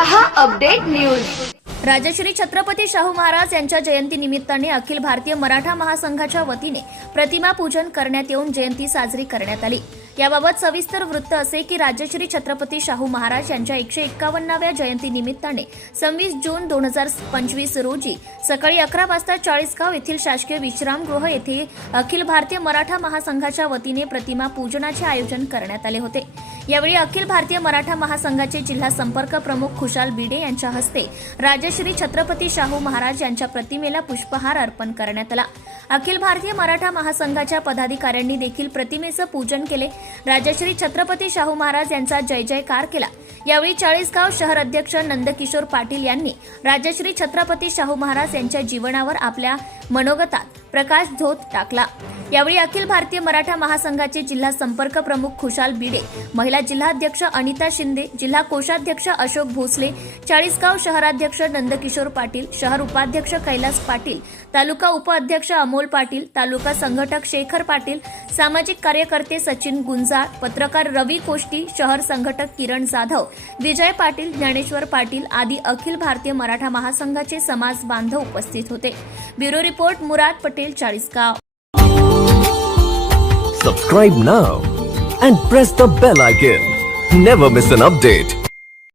रहा update news. Rajshri Chhatrapati Shahu Maharaj यांच्या जयंती निमित्ताने अखिल भारतीय मराठा महासंघाच्या वतीने प्रतिमा पूजन करण्यात येऊन जयंती साजरी करण्यात आली. याबाबत सविस्तर वृत्त असे की राजश्री छत्रपती शाहू महाराज यांच्या एकशे एक्कावन्नाव्या जयंती निमित्ताने सव्वीस जून दोन हजार पंचवीस रोजी सकाळी अकरा वाजता चाळीसगाव येथील शासकीय विश्रामगृह येथे अखिल भारतीय मराठा महासंघाच्या वतीने प्रतिमा पूजनाचे आयोजन करण्यात आले होते. यावेळी अखिल भारतीय मराठा महासंघाचे जिल्हा संपर्क प्रमुख खुशाल बिडे यांच्या हस्ते राजश्री छत्रपती शाहू महाराज यांच्या प्रतिमेला पुष्पहार अर्पण करण्यात आला. अखिल भारतीय मराठा महासंघाच्या पदाधिकाऱ्यांनी देखील प्रतिमेचं पूजन केले. राजश्री छत्रपती शाहू महाराज यांचा जय जयकार केला. यावेळी चाळीसगाव शहर अध्यक्ष नंदकिशोर पाटील यांनी राजश्री छत्रपती शाहू महाराज यांच्या जीवनावर आपल्या मनोगतात प्रकाश झोत टाकला. यावेळी अखिल भारतीय मराठा महासंघाचे जिल्हा संपर्क प्रमुख खुशाल बिडे महिला जिल्हाध्यक्ष अनिता शिंदे जिल्हा कोषाध्यक्ष अशोक भोसले चाळीसगाव शहराध्यक्ष नंदकिशोर पाटील शहर उपाध्यक्ष कैलास पाटील तालुका उपाध्यक्ष अमोल पाटील तालुका संघटक शेखर पाटील सामाजिक कार्यकर्ते सचिन गुंजाळ पत्रकार रवी कोष्टी शहर संघटक किरण जाधव विजय पाटील ज्ञानेश्वर पाटील आदी अखिल भारतीय मराठा महासंघाचे समाज बांधव उपस्थित होते. Bureau report Murad Patel. Chalisgaon Subscribe now and press the bell icon. Never miss an update.